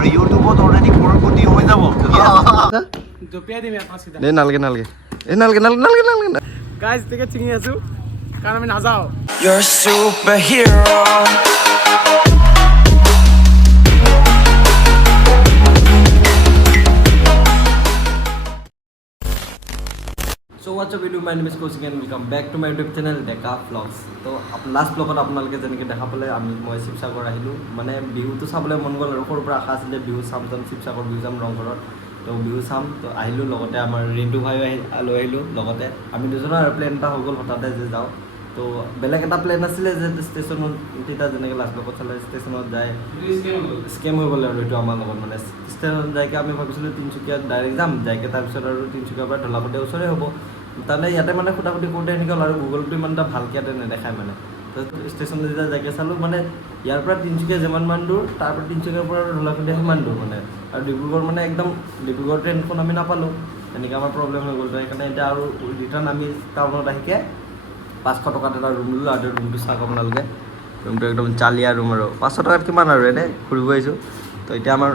আৰু ইউটিউবত অলৰেডি কৰপতি হৈ যাব নালাগে গাইজ টিকেট ছিঙি আছো কাৰণ আমি নাযাওঁ You're a superhero. So what's up video, my name is Kosik and welcome back to my YouTube channel Deka vlogs. তো লাষ্ট ব্লগত আপোনালোকে যেনেকৈ দেখা পালে মই শিৱসাগৰ আহিলোঁ মানে বিহুটো চাবলৈ মন গ'ল আৰু সৰুৰ পৰা আশা আছিলে বিহু চাম শিৱসাগৰ বিহু চাম ৰংঘৰত তো বিহু চাম তো আহিলোঁ লগতে আমাৰ ৰিণ্টু ভাইও লৈ আহিলোঁ লগতে আমি দুজনৰ আৰু প্লেন এটা হৈ গ'ল হঠাতে যে যাওঁ তো বেলেগ এটা প্লেন আছিলে যে ষ্টেচনত তেতিয়া যেনেকৈ লাষ্ট ব্লগত চালে ষ্টেচনত যায় স্কেম হৈ গ'ল আৰু এইটো আমাৰ লগত মানে ষ্টেচনত যাইকৈ আমি ভাবিছিলোঁ তিনিচুকীয়াত ডাইৰেক্ট যাম যাইকৈ তাৰপিছত আৰু তিনিচুকীয়াৰ পৰা ঢলাপতীয়া ওচৰে হ'ব তালৈ ইয়াতে মানে খুটাখুটি কৰোঁতে এনেকৈ হ'ল আৰু গুগলটো ইমান এটা ভালকৈ ইয়াতে নেদেখায় মানে তো ষ্টেচনত যেতিয়া যাইকৈ চালোঁ মানে ইয়াৰ পৰা তিনিচুকীয়া যিমান দূৰ তাৰ পৰা তিনিচুকীয়াৰ পৰা ঢলাপতীয়া সিমান দূৰ মানে আৰু ডিব্ৰুগড় মানে একদম ডিব্ৰুগড় ট্ৰেইনখন আমি নাপালোঁ এনেকৈ আমাৰ প্ৰব্লেম হৈ গ'ল তো সেইকাৰণে এতিয়া আৰু ৰিটাৰ্ণ আমি টাউনত আহিকে 500 টকাত এটা ৰুম ল'লোঁ আৰু ৰুমটো চাওক আপোনালোকে ৰুমটো একদম চালিয়া ৰুম আৰু 500 টকাত কিমান আৰু এনেই ফুৰিব আহিছোঁ তো এতিয়া আমাৰ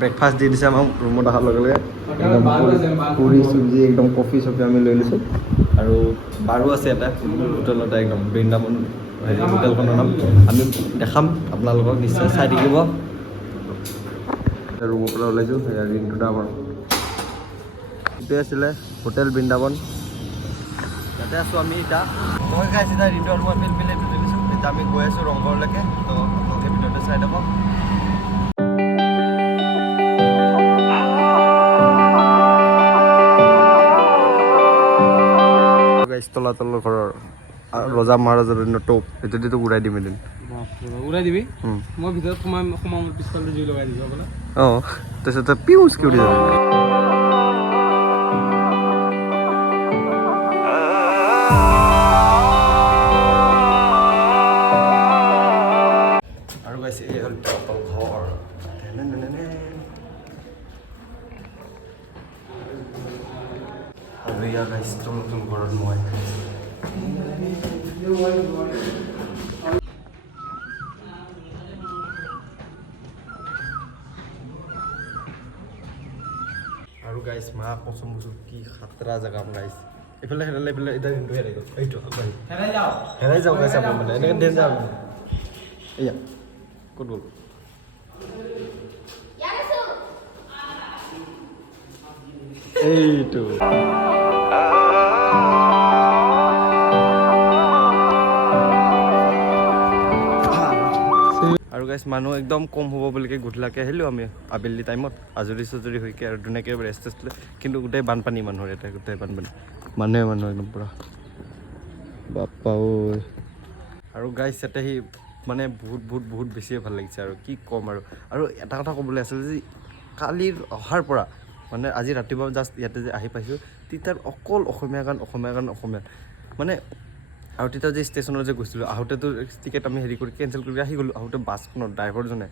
ব্ৰেকফাষ্ট দি দিছে আমাক ৰুমত অহাৰ লগে লগে একদম পুৰি চব্জি একদম কফি চফি আমি লৈ লৈছোঁ আৰু বাৰো আছে এটা হোটেলতে একদম বৃন্দাবন হেৰি হোটেলখনৰ নাম আমি দেখাম আপোনালোকক নিশ্চয় চাই থাকিব ৰুমৰ পৰা ওলাইছোঁ সেয়া ৰিংটোটা আমাৰ এইটোৱে আছিলে হোটেল বৃন্দাবন ইয়াতে আছোঁ আমি এতিয়া মই খাইছোঁ এতিয়া ৰিণ্টু আৰু মই মিলি তুলিছোঁ এতিয়া আমি গৈ আছোঁ ৰংঘৰলৈকে তো আপোনালোকে ভিডিঅ'টো চাই থাকক তলাতলৰ ঘৰৰ ৰজা মহাৰাজাৰ দিনৰ টপ সেইটো দিটো উৰাই দিম এদিন উৰাই দিবি মই ভিতৰত সোমাম পিছফালে জুই লগাই দিবি আপোনাৰ অঁ তাৰপিছত পিউচকৈ উৰি যাব আৰু গাইছে এই হ'ল ঘৰ আৰু ইয়াৰ গাইছে নতুন ঘৰত মই আৰু গাইছ মা কচম কৈছোঁ কি খাতৰা জেগা গাইছ এইফালে এইফালে এতিয়া দিনটো হেৰাই গ'ল এইটো হেৰাই যাওঁ গাইছ আপুনি মানে এনেকৈ ডেঞ্জাৰ এয়া ক'ত গ'ল এইটো আৰু গাইছ মানুহ একদম কম হ'ব বুলিকৈ গধূলাকৈ আহিলোঁ আমি আবেলি টাইমত আজৰি চজৰি হৈকে আৰু ধুনীয়াকৈ ৰেষ্ট আছিলে কিন্তু গোটেই বানপানী মানুহৰ ইয়াতে গোটেই বানপানী মানুহ একদম পূৰা বাপ্পা ঐ আৰু গাইছ ইয়াতে সি মানে বহুত বেছিয়ে ভাল লাগিছে আৰু কি ক'ম আৰু এটা কথা ক'বলৈ আছিলে যে কালিৰ অহাৰ পৰা মানে আজি ৰাতিপুৱা জাষ্ট ইয়াতে যে আহি পাইছোঁ তেতিয়া অকল অসমীয়া গান মানে আৰু তেতিয়া যে ষ্টেচনত যে গৈছিলোঁ আহোঁতেতো টিকেট আমি হেৰি কৰি কেঞ্চেল কৰি আহি গ'লোঁ আহোঁতে বাছখনত ড্ৰাইভাৰজনে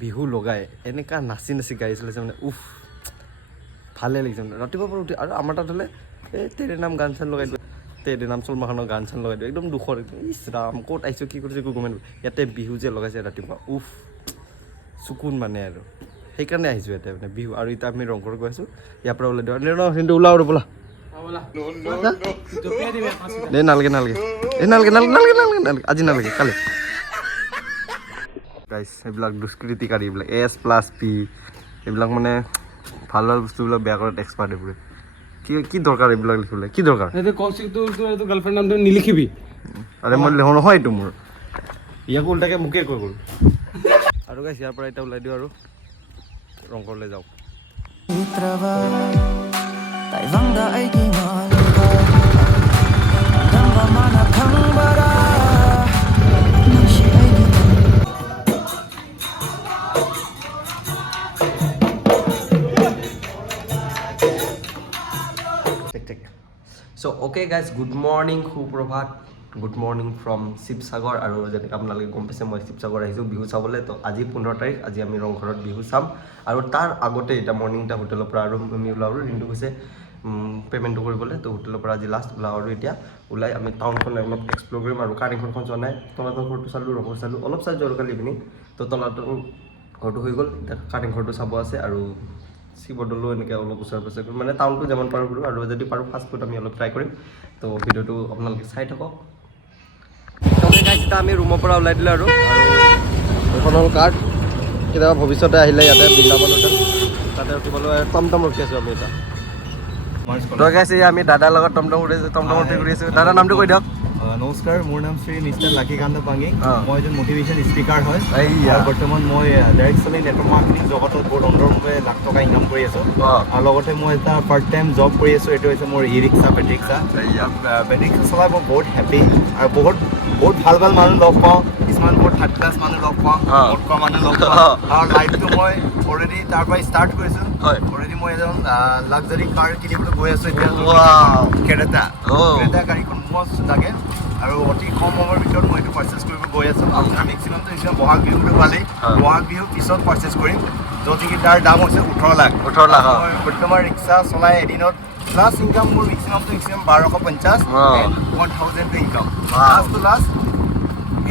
বিহু লগাই এনেকুৱা নাচি গাড়ী চলাইছে মানে ভালে লাগিছে মানে ৰাতিপুৱাৰ পৰা উঠি আৰু আমাৰ তাত হ'লে এই তেৰে নাম গান চান লগাই দিওঁ তেৰে নাম চলমাখনৰ গান চান লগাই দিওঁ একদম দুখৰ ইছ ৰাম ক'ত আহিছোঁ কি কৰিছোঁ একো গমেই নাপাওঁ ইয়াতে বিহু যে লগাইছে ৰাতিপুৱা চকুন মানে আৰু সেইকাৰণে আহিছোঁ ইয়াতে মানে বিহু আৰু এতিয়া আমি ৰংঘৰ গৈ আছোঁ ইয়াৰ পৰা ওলাই দিওঁ কিন্তু ওলাওঁ আৰু ব'লা নালাগে আজি নালাগে কালি গাইছ এইবিলাক দুষ্কৃতিকাৰী এইবিলাক S+P এইবিলাক মানে ভাল বস্তুবিলাক বেয়া কৰাত এক্সপাৰ্ট এইবোৰে কি দৰকাৰ এইবিলাক লিখিবলৈ কি দৰকাৰ গাৰ্লফ্ৰেণ্ড নামটো নিলিখিবি আৰে মই নহয় এইটো মোৰ ইয়াকো উল্টাকৈ মোকে কৈ গ'ল আৰু গাইছ ইয়াৰ পৰা এতিয়া ওলাই দিওঁ আৰু ৰংঘৰলৈ যাওঁ চ' okay guys good morning Suprabhat good morning from Sivasagar আৰু যেনেকৈ আপোনালোকে গম পাইছে মই শিৱসাগৰ আহিছোঁ বিহু চাবলৈ তো আজি 15 তাৰিখ আজি আমি ৰংঘৰত বিহু চাম আৰু তাৰ আগতে এতিয়া মৰ্ণিং এটা হোটেলৰ পৰা আৰু আমি ওলাওঁ ৰিণ্টু কৈছে পে'মেণ্টটো কৰিবলৈ তো হোটেলৰ পৰা আজি লাষ্ট ওলাওঁ আৰু এতিয়া ওলাই আমি টাউনখন অলপ এক্সপ্ল'ৰ কৰিম আৰু কাৰেংঘৰখন যোৱা নাই তলাতল ঘৰটো চালোঁ ৰংঘৰ চালোঁ অলপ চাইছোঁ আৰু কালি ইভিনিং তো তলাতল ঘৰটো হৈ গ'ল এতিয়া কাৰেংঘৰটো চাব আছে আৰু শিৱদৌলো এনেকৈ অলপ ওচৰে পাজৰে মানে টাউনটো যিমান পাৰোঁ কৰোঁ আৰু যদি পাৰোঁ ফাষ্ট ফুড আমি অলপ ট্ৰাই কৰিম তো ভিডিঅ'টো আপোনালোকে চাই থাকক এতিয়া আমি ৰুমৰ পৰা ওলাই দিলোঁ আৰু এইখন হ'ল কাৰ্ড কেতিয়াবা ভৱিষ্যতে আহিলে ইয়াতে বৃন্দাবন হোটেল তাতে উঠিবলৈ টমটম ৰখি আছোঁ আমি এতিয়া গাইছে আমি দাদাৰ লগত টমটম উঠি ঘূৰি আছোঁ দাদাৰ নামটো কৈ দিয়ক নমস্কাৰ মোৰ নাম শ্ৰী মিষ্টাৰ লাকিকান্ত পাঙি মই এজন মটিভেশ্যন স্পীকাৰ হয় এইয়া বৰ্তমান মই ডাইৰেক্টলি নেটৱৰ্ক মাৰ্কেটিং জগতত বহুত সুন্দৰভাৱে লাখ টকা ইনকাম কৰি আছোঁ আৰু লগতে মই এটা পাৰ্ট টাইম জব কৰি আছোঁ এইটো হৈছে মোৰ ই ৰিক্সা বেটেৰী ৰিক্সা চলাই মই বহুত হেপী আৰু বহুত ভাল মানুহ লগ পাওঁ কিছুমান বহুত থাৰ্ড ক্লাছ মানুহ লগ পাওঁ বহুত কম মানুহ লগ পাওঁ আৰু লাইফটো মই অলৰেডি তাৰ পৰা ষ্টাৰ্ট কৰিছোঁ অলৰেডি মই এজন লাক্সাৰী কাৰ কিনিবলৈ গৈ আছোঁ এতিয়া ক্ৰেটা গাড়ীখন মস্ত লাগে আৰু অতি কম সময়ৰ ভিতৰত মই এইটো পাৰ্চেছ কৰিব গৈ আছোঁ আপোনাৰ মেক্সিমামটো এতিয়া বহাগ বিহুটো পালেই বহাগ বিহুৰ পিছত পাৰ্চেছ কৰিম য'ত নেকি তাৰ দাম হৈছে 18 লাখ মই বৰ্তমান ৰিক্সা চলাই এদিনত প্লাছ ইনকাম মোৰ মেক্সিমামটো 1250 1000 ইনকাম লাষ্ট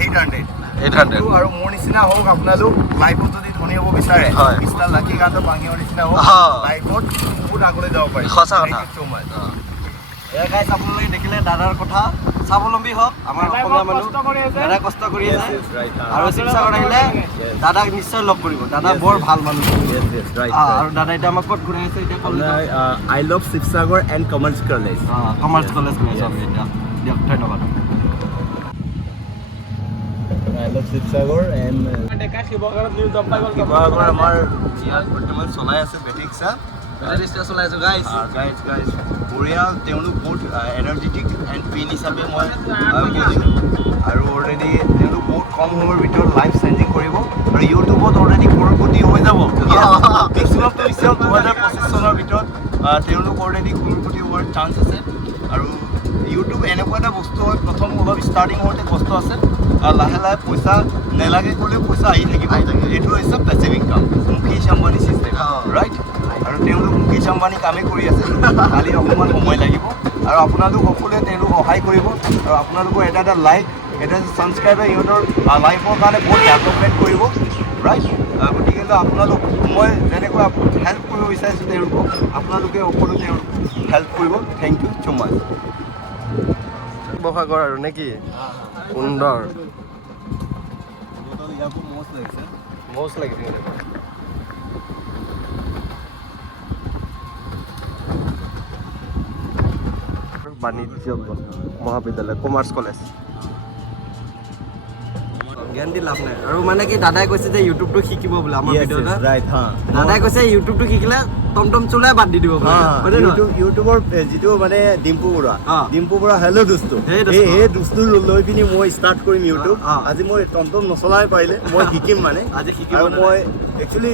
800 আৰু মোৰ নিচিনা হওক আপোনালোক লাইফত যদি ধনী হ'ব বিচাৰে মিষ্টাৰ লাকিকান্ত পাঙিৰ নিচিনা হওক লাইফত বহুত আগলৈ যাব পাৰি সঁচা কথা এয়া গাইছ আপোনালোকে দেখিলে দাদাৰ কথা স্বাৱলম্বী হওক আমাৰ অসমীয়া মানুহ দাদা কষ্ট কৰি আছে আৰু শিৱসাগৰ আহিলে দাদাক নিশ্চয় লগ কৰিব দাদা বৰ ভাল মানুহ আৰু দাদা এতিয়া আমাক ক'ত ঘূৰাই আছে এতিয়া I love Sivasagar and commerce college গৈ আছোঁ আমি এতিয়া দিয়ক ধন্যবাদ I love Sivasagar and Sivasagar আমাৰ ইয়াত বৰ্তমান চলাই আছে বেটেৰী ৰিক্সা চলাই আছোঁ গাইজ বঢ়িয়া তেওঁলোক বহুত এনাৰ্জেটিক এণ্ড পিন হিচাপে মই আৰু অলৰেডি তেওঁলোক বহুত কম সময়ৰ ভিতৰত লাইফ চেঞ্জিং কৰিব আৰু ইউটিউবত অলৰেডি কৰোড়পতি হৈ যাব মেক্সিমামটো হৈছে 2025 চনৰ ভিতৰত তেওঁলোক অলৰেডি কৰোড়পতি হোৱাৰ চান্স আছে আৰু ইউটিউব এনেকুৱা এটা বস্তু হয় প্ৰথম অলপ ষ্টাৰ্টিং হওঁতে কষ্ট আছে লাহে লাহে পইচা নেলাগে ক'লেও পইচা আহি থাকিব এইটো হৈছে passive income Mukesh Ambani system right আৰু তেওঁলোক মুকেশ আম্বানী কামেই কৰি আছে খালি অকণমান সময় লাগিব আৰু আপোনালোক সকলোৱে তেওঁলোক সহায় কৰিব আৰু আপোনালোকৰ এটা লাইক এটা ছাবস্ক্ৰাইবাৰ ইহঁতৰ লাইফৰ কাৰণে বহুত ডেভেলপমেণ্ট কৰিব ৰাইট গতিকে আপোনালোক মই যেনেকৈ হেল্প কৰিব বিচাৰিছোঁ তেওঁলোকক আপোনালোকে সকলো তেওঁলোক হেল্প কৰিব থেংক ইউ ছ' মাছ শিৱসাগৰ আৰু নে কি সুন্দৰ মস্ত লাগিছে বাণিজ্য মহাবিদ্যালয় কমাৰ্চ কলেজ জ্ঞান দি লাভ নাই আৰু মানে কি দাদাই কৈছে যে ইউটিউবটো শিকিব বোলে আমাৰ ভিডিঅ'ত দাদাই কৈছে ইউটিউবটো শিকিলে টমটম চলাই বাদ দি দিব ইউটিউবৰ যিটো মানে ডিম্পু বৰুৱা হেল্ল' দুষ্টু সেই দুষ্টু লৈ পিনি মই ষ্টাৰ্ট কৰিম ইউটিউব আজি মই টমটম নচলাই পাৰিলে মই শিকিম মানে আৰু মই একচুৱেলি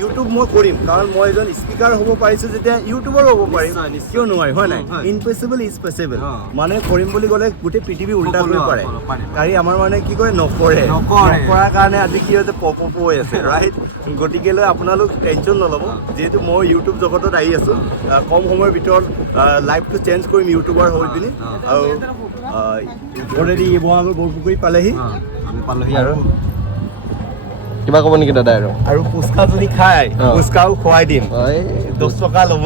ইউটিউব মই কৰিম কাৰণ মই এজন স্পীকাৰ হ'ব পাৰিছোঁ যেতিয়া ইউটিউবৰ হ'ব পাৰিম কিয় নোৱাৰিম হয় নাই ইম্পচিবল ইজ পচিবল মানে কৰিম বুলি ক'লে গোটেই পৃথিৱী উল্টা কৰিব পাৰে কাৰি আমাৰ মানে কি কয় নকৰাৰ কাৰণে আজি কি হৈছে পপ হৈ আছে ৰাইট গতিকে লৈ আপোনালোক টেনশ্যন নল'ব যিহেতু মই ইউটিউব জগতত আহি আছোঁ কম সময়ৰ ভিতৰত লাইফটো চেঞ্জ কৰিম ইউটিউবাৰ হৈ পিনি আৰু অলৰেডি শিৱসাগৰ বৰপুখুৰী পালেহি আমি পালোহি আৰু কিবা ক'ব নেকি দাদা আৰু ফুচকা যদি খাই ফুচকাও খুৱাই দিম 10 টকা ল'ব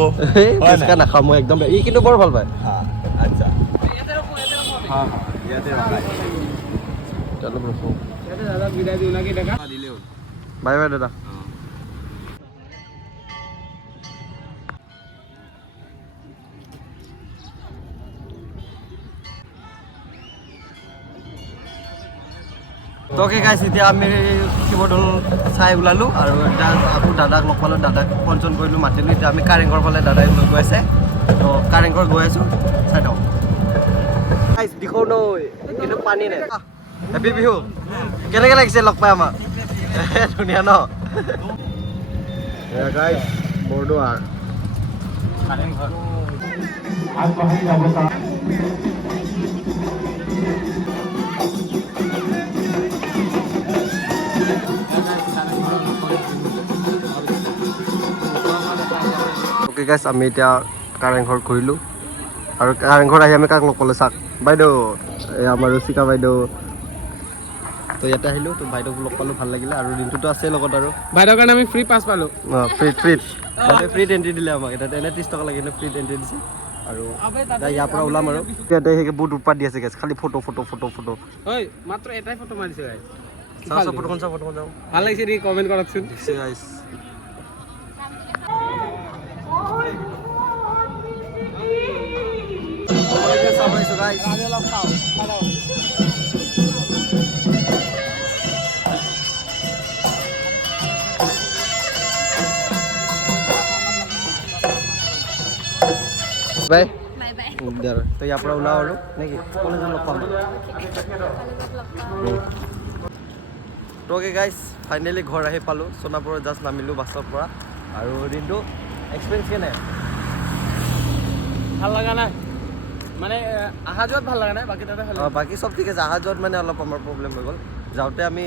ফুচকা নাখাওঁ মই একদম ই কিন্তু বৰ ভাল পায় আচ্ছা বাই বাই দাদা তোকে গাইছ এতিয়া আমি শিৱদৌল চাই ওলালোঁ আৰু এতিয়া আকৌ দাদাক লগ পালোঁ দাদাক ফোন চোন কৰিলোঁ মাতিলোঁ এতিয়া আমি কাৰেংঘৰ ফালে দাদাই লৈ গৈ আছে তো কাৰেংঘৰ গৈ আছোঁ চাই থাকক গাইছ দিখৌ নৈ কিন্তু পানী নাই হেপী বিহু কেনেকৈ লাগিছে লগ পাই আমাক ধুনীয়া ন গাইছ বৰদোৱাৰ কাৰেংঘৰ আগবাঢ়ি যাব ওকে গাইছ আমি এতিয়া কাৰেংঘৰ ঘূৰিলোঁ আৰু কাৰেংঘৰ আহি আমি কাক লগ পালোঁ চাওক বাইদেউ এই আমাৰ ৰুচিকা বাইদেউ তো ইয়াতে আহিলোঁ, তো বাইদেউক লগ পালোঁ, ভাল লাগিলে। আৰু দিনটোতো আছে লগত আৰু বাইদেউৰ কাৰণে আমি ফ্ৰী পাছ পালোঁ। ফ্ৰীত এণ্ট্ৰি দিলে আমাক। এতিয়া এনে 30 টকা লাগে, কিন্তু ফ্ৰীত এণ্ট্ৰি দিছে। আৰু ইয়াৰ পৰা ওলাম আৰু ইয়াতে বহুত উৎপাত দি আছে গেছ, খালি ফটো ঐ মাত্ৰ এটাই ফটো মাৰিছে গাইছ। চাওঁ ফটোখন চাওঁ ভাল লাগিছে নেকি? কমেণ্ট কৰকচোন। গাইছ বাই তো ইয়াৰ পৰা ওলাওঁ আৰু নেকি? কলেজত লগ পাম। তো অ'কে গাইছ, ফাইনেলি ঘৰ আহি পালোঁ। সোণাপুৰত জাষ্ট নামিলোঁ বাছৰ পৰা। আৰু দিনটো এক্সপিৰিয়েঞ্চ কেনে? ভাল লগা নাই মানে অহা যোৱাত ভাল লগা নাই, বাকী তাতে ভাল। বাকী চব ঠিক আছে। অহা যোৱাত মানে অলপ আমাৰ প্ৰব্লেম হৈ গ'ল। যাওঁতে আমি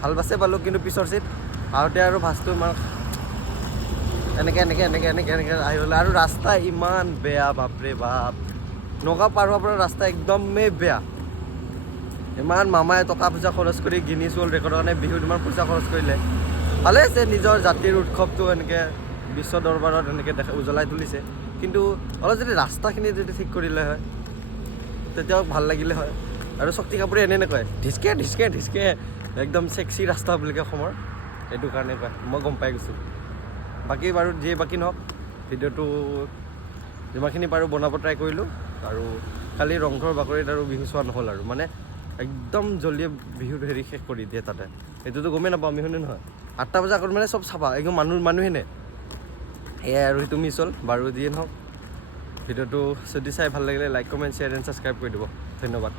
ভাল বাছে পালোঁ, কিন্তু পিছৰ চিট আহোঁতে আৰু বাছটো ইমান এনেকৈ আহি গ'লে। আৰু ৰাস্তা ইমান বেয়া, বাপৰে বাপ। নগাঁও পাৰ হোৱাৰ পৰা ৰাস্তা একদমেই বেয়া। ইমান মামাই টকা পইচা খৰচ কৰি গিনিছ ৱৰ্ল্ড ৰেকৰ্ডৰ কাৰণে বিহুত ইমান পইচা খৰচ কৰিলে। ভালে আছে, নিজৰ জাতিৰ উৎসৱটো এনেকৈ বিশ্ব দৰবাৰত এনেকৈ উজ্বলাই তুলিছে। কিন্তু অলপ যদি ৰাস্তাখিনি যদি ঠিক কৰিলে হয় তেতিয়াও ভাল লাগিলে হয়। আৰু শক্তি কাপুৰে এনে নকয়, ঢিচকে একদম ছেক্সি ৰাস্তা বুলি কয় অসমৰ, সেইটো কাৰণে কয়। মই গম পাই গৈছোঁ। বাকী বাৰু যিয়ে বাকী নহওক, ভিডিঅ'টো যিমানখিনি পাৰোঁ বনাব ট্ৰাই কৰিলোঁ। আৰু খালি ৰংঘৰ বাকৰিত আৰু বিহু চোৱা নহ'ল আৰু মানে একদম জল্দি বিহুত শেষ কৰি দিয়ে তাতে। এইটোতো গমেই নাপাওঁ আমি, শুনে নহয় 8টা বজাৰ আগত মানে চব চাবা একদম মানুহে নে এয়াই। আৰু সেইটো মিছ হ'ল বাৰু। যিয়ে নহওক, ভিডিঅ'টো যদি চাই ভাল লাগিলে like comment share and subscribe কৰি দিব। ধন্যবাদ।